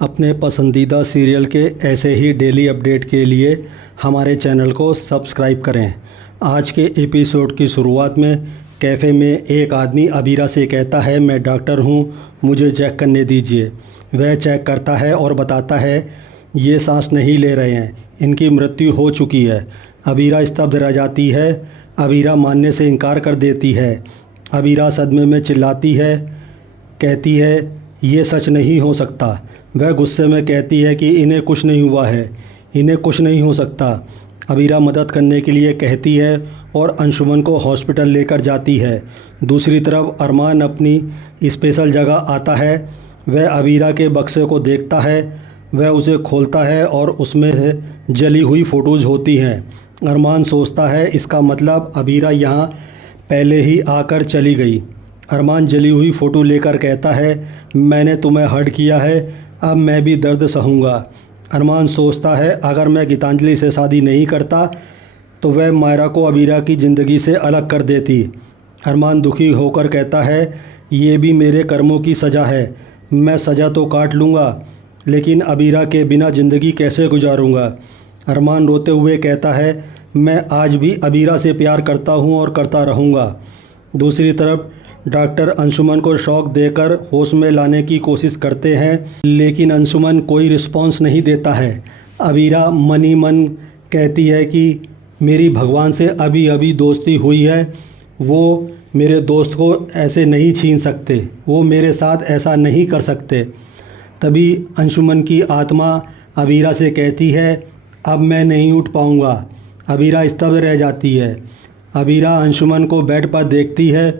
अपने पसंदीदा सीरियल के ऐसे ही डेली अपडेट के लिए हमारे चैनल को सब्सक्राइब करें। आज के एपिसोड की शुरुआत में कैफ़े में एक आदमी अबीरा से कहता है, मैं डॉक्टर हूँ, मुझे चेक करने दीजिए। वह चेक करता है और बताता है, ये सांस नहीं ले रहे हैं, इनकी मृत्यु हो चुकी है। अबीरा स्तब्ध रह जाती है। अबीरा मानने से इनकार कर देती है। अबीरा सदमे में चिल्लाती है, कहती है, ये सच नहीं हो सकता। वह गुस्से में कहती है कि इन्हें कुछ नहीं हुआ है, इन्हें कुछ नहीं हो सकता। अबीरा मदद करने के लिए कहती है और अंशुमन को हॉस्पिटल लेकर जाती है। दूसरी तरफ अरमान अपनी स्पेशल जगह आता है। वह अबीरा के बक्से को देखता है। वह उसे खोलता है और उसमें जली हुई फ़ोटोज़ होती हैं। अरमान सोचता है, इसका मतलब अबीरा यहाँ पहले ही आकर चली गई। अरमान जली हुई फ़ोटो लेकर कहता है, मैंने तुम्हें हर्ट किया है, अब मैं भी दर्द सहूँगा। अरमान सोचता है, अगर मैं गीतांजलि से शादी नहीं करता तो वह मायरा को अबीरा की ज़िंदगी से अलग कर देती। अरमान दुखी होकर कहता है, ये भी मेरे कर्मों की सज़ा है। मैं सज़ा तो काट लूँगा, लेकिन अबीरा के बिना ज़िंदगी कैसे गुजारूँगा। अरमान रोते हुए कहता है, मैं आज भी अबीरा से प्यार करता हूँ और करता रहूँगा। दूसरी तरफ डॉक्टर अंशुमन को शॉक देकर होश में लाने की कोशिश करते हैं, लेकिन अंशुमन कोई रिस्पॉन्स नहीं देता है। अबीरा मन ही मन कहती है कि मेरी भगवान से अभी अभी दोस्ती हुई है, वो मेरे दोस्त को ऐसे नहीं छीन सकते, वो मेरे साथ ऐसा नहीं कर सकते। तभी अंशुमन की आत्मा अबीरा से कहती है, अब मैं नहीं उठ पाऊँगा। अबीरा स्तब्ध रह जाती है। अबीरा अंशुमन को बेड पर देखती है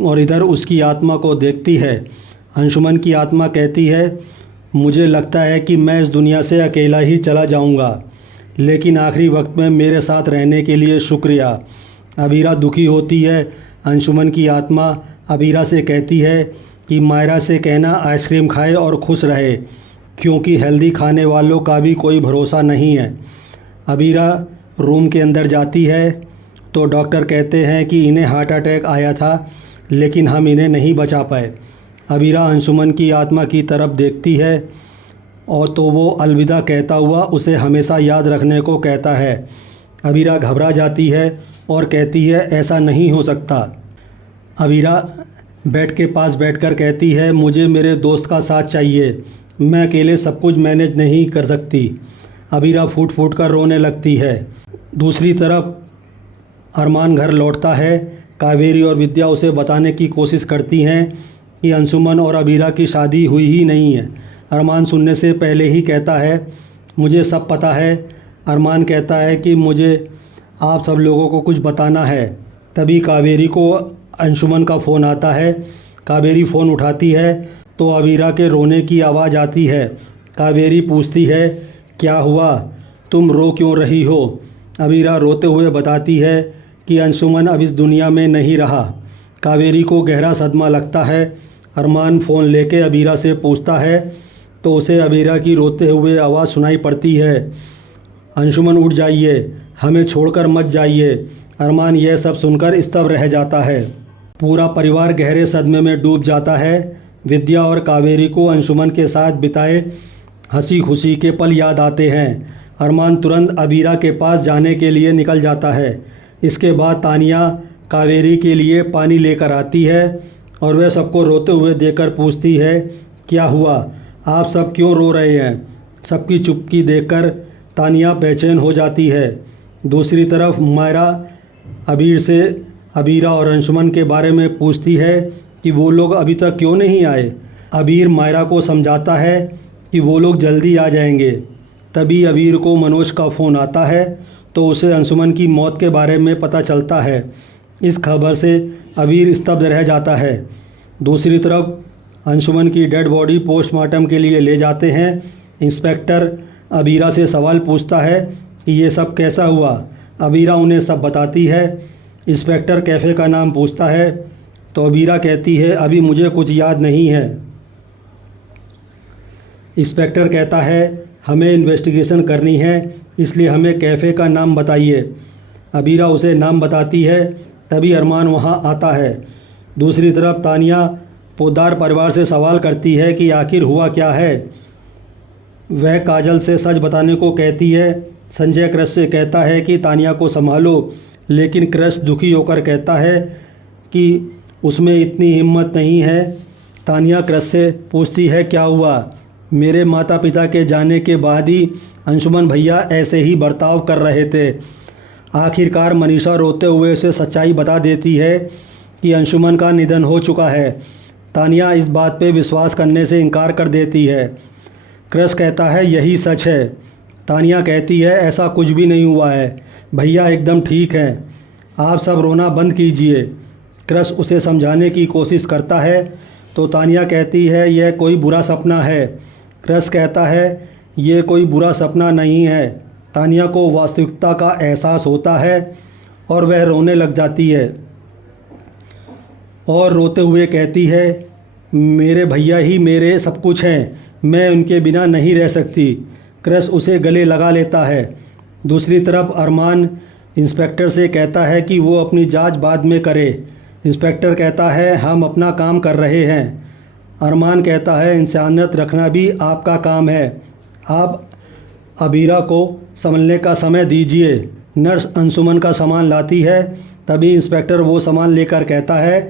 और इधर उसकी आत्मा को देखती है। अंशुमन की आत्मा कहती है, मुझे लगता है कि मैं इस दुनिया से अकेला ही चला जाऊंगा, लेकिन आखिरी वक्त में मेरे साथ रहने के लिए शुक्रिया। अबीरा दुखी होती है। अंशुमन की आत्मा अबीरा से कहती है कि मायरा से कहना आइसक्रीम खाए और खुश रहे, क्योंकि हेल्दी खाने वालों का भी कोई भरोसा नहीं है। अबीरा रूम के अंदर जाती है तो डॉक्टर कहते हैं कि इन्हें हार्ट अटैक आया था, लेकिन हम इन्हें नहीं बचा पाए। अबीरा अंशुमन की आत्मा की तरफ देखती है और तो वो अलविदा कहता हुआ उसे हमेशा याद रखने को कहता है। अबीरा घबरा जाती है और कहती है, ऐसा नहीं हो सकता। अबीरा बेड के पास बैठकर कहती है, मुझे मेरे दोस्त का साथ चाहिए, मैं अकेले सब कुछ मैनेज नहीं कर सकती। अबीरा फूट फूट कर रोने लगती है। दूसरी तरफ अरमान घर लौटता है। कावेरी और विद्या उसे बताने की कोशिश करती हैं कि अंशुमन और अबीरा की शादी हुई ही नहीं है। अरमान सुनने से पहले ही कहता है, मुझे सब पता है। अरमान कहता है कि मुझे आप सब लोगों को कुछ बताना है। तभी कावेरी को अंशुमन का फ़ोन आता है। कावेरी फ़ोन उठाती है तो अबीरा के रोने की आवाज़ आती है। कावेरी पूछती है, क्या हुआ, तुम रो क्यों रही हो। अबीरा रोते हुए बताती है कि अंशुमन अब इस दुनिया में नहीं रहा। कावेरी को गहरा सदमा लगता है। अरमान फ़ोन लेके अबीरा से पूछता है तो उसे अबीरा की रोते हुए आवाज़ सुनाई पड़ती है, अंशुमन उठ जाइए, हमें छोड़कर मत जाइए। अरमान यह सब सुनकर स्तब्ध रह जाता है। पूरा परिवार गहरे सदमे में डूब जाता है। विद्या और कावेरी को अंशुमन के साथ बिताए हंसी खुशी के पल याद आते हैं। अरमान तुरंत अबीरा के पास जाने के लिए निकल जाता है। इसके बाद तानिया कावेरी के लिए पानी लेकर आती है और वह सबको रोते हुए देखकर पूछती है, क्या हुआ, आप सब क्यों रो रहे हैं। सबकी चुप्पी देखकर तानिया बेचैन हो जाती है। दूसरी तरफ मायरा अबीर से अबीरा और अंशुमन के बारे में पूछती है कि वो लोग अभी तक क्यों नहीं आए। अबीर मायरा को समझाता है कि वो लोग जल्दी आ जाएंगे। तभी अबीर को मनोज का फ़ोन आता है तो उसे अंशुमन की मौत के बारे में पता चलता है। इस खबर से अबीर स्तब्ध रह जाता है। दूसरी तरफ अंशुमन की डेड बॉडी पोस्टमार्टम के लिए ले जाते हैं। इंस्पेक्टर अबीरा से सवाल पूछता है कि ये सब कैसा हुआ। अबीरा उन्हें सब बताती है। इंस्पेक्टर कैफ़े का नाम पूछता है तो अबीरा कहती है, अभी मुझे कुछ याद नहीं है। इंस्पेक्टर कहता है, हमें इन्वेस्टिगेशन करनी है, इसलिए हमें कैफ़े का नाम बताइए। अबीरा उसे नाम बताती है। तभी अरमान वहां आता है। दूसरी तरफ तानिया पोद्दार परिवार से सवाल करती है कि आखिर हुआ क्या है। वह काजल से सच बताने को कहती है। संजय क्रश से कहता है कि तानिया को संभालो, लेकिन क्रश दुखी होकर कहता है कि उसमें इतनी हिम्मत नहीं है। तानिया क्रश से पूछती है क्या हुआ। मेरे माता पिता के जाने के बाद ही अंशुमन भैया ऐसे ही बर्ताव कर रहे थे। आखिरकार मनीषा रोते हुए उसे सच्चाई बता देती है कि अंशुमन का निधन हो चुका है। तानिया इस बात पे विश्वास करने से इनकार कर देती है। क्रश कहता है यही सच है। तानिया कहती है ऐसा कुछ भी नहीं हुआ है, भैया एकदम ठीक हैं, आप सब रोना बंद कीजिए। क्रश उसे समझाने की कोशिश करता है तो तानिया कहती है यह कोई बुरा सपना है। क्रश कहता है ये कोई बुरा सपना नहीं है। तानिया को वास्तविकता का एहसास होता है और वह रोने लग जाती है और रोते हुए कहती है मेरे भैया ही मेरे सब कुछ हैं, मैं उनके बिना नहीं रह सकती। क्रश उसे गले लगा लेता है। दूसरी तरफ अरमान इंस्पेक्टर से कहता है कि वो अपनी जांच बाद में करे। इंस्पेक्टर कहता है हम अपना काम कर रहे हैं। अरमान कहता है इंसानियत रखना भी आपका काम है, आप अबीरा को संभलने का समय दीजिए। नर्स अंशुमन का सामान लाती है। तभी इंस्पेक्टर वो सामान लेकर कहता है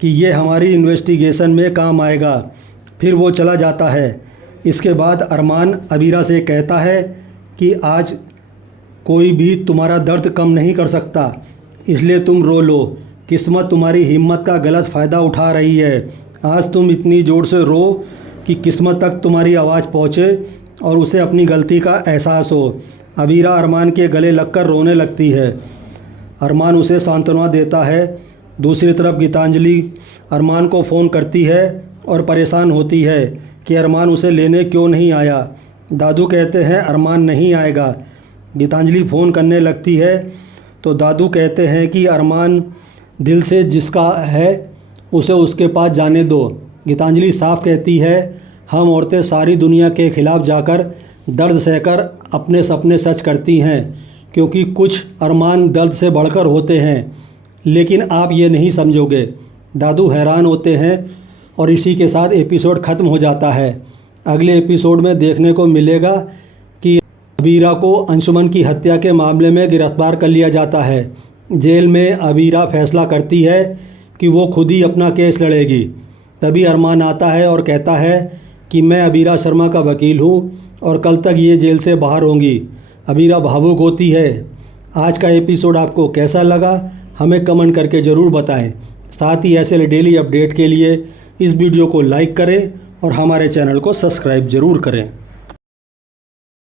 कि ये हमारी इन्वेस्टिगेशन में काम आएगा। फिर वो चला जाता है। इसके बाद अरमान अबीरा से कहता है कि आज कोई भी तुम्हारा दर्द कम नहीं कर सकता, इसलिए तुम रो लो। किस्मत तुम्हारी हिम्मत का गलत फ़ायदा उठा रही है। आज तुम इतनी ज़ोर से रो कि किस्मत तक तुम्हारी आवाज़ पहुँचे और उसे अपनी गलती का एहसास हो। अबीरा अरमान के गले लगकर रोने लगती है। अरमान उसे सांत्वना देता है। दूसरी तरफ गीतांजलि अरमान को फ़ोन करती है और परेशान होती है कि अरमान उसे लेने क्यों नहीं आया। दादू कहते हैं अरमान नहीं आएगा। गीतांजलि फ़ोन करने लगती है तो दादू कहते हैं कि अरमान दिल से जिसका है उसे उसके पास जाने दो। गीतांजलि साफ कहती है हम औरतें सारी दुनिया के ख़िलाफ़ जाकर दर्द सहकर अपने सपने सच करती हैं, क्योंकि कुछ अरमान दर्द से बढ़कर होते हैं, लेकिन आप ये नहीं समझोगे। दादू हैरान होते हैं और इसी के साथ एपिसोड ख़त्म हो जाता है। अगले एपिसोड में देखने को मिलेगा कि अबीरा को अंशुमन की हत्या के मामले में गिरफ्तार कर लिया जाता है। जेल में अबीरा फैसला करती है कि वो खुद ही अपना केस लड़ेगी। तभी अरमान आता है और कहता है कि मैं अबीरा शर्मा का वकील हूँ और कल तक ये जेल से बाहर होंगी। अबीरा भावुक होती है। आज का एपिसोड आपको कैसा लगा हमें कमेंट करके ज़रूर बताएं। साथ ही ऐसे डेली अपडेट के लिए इस वीडियो को लाइक करें और हमारे चैनल को सब्सक्राइब ज़रूर करें।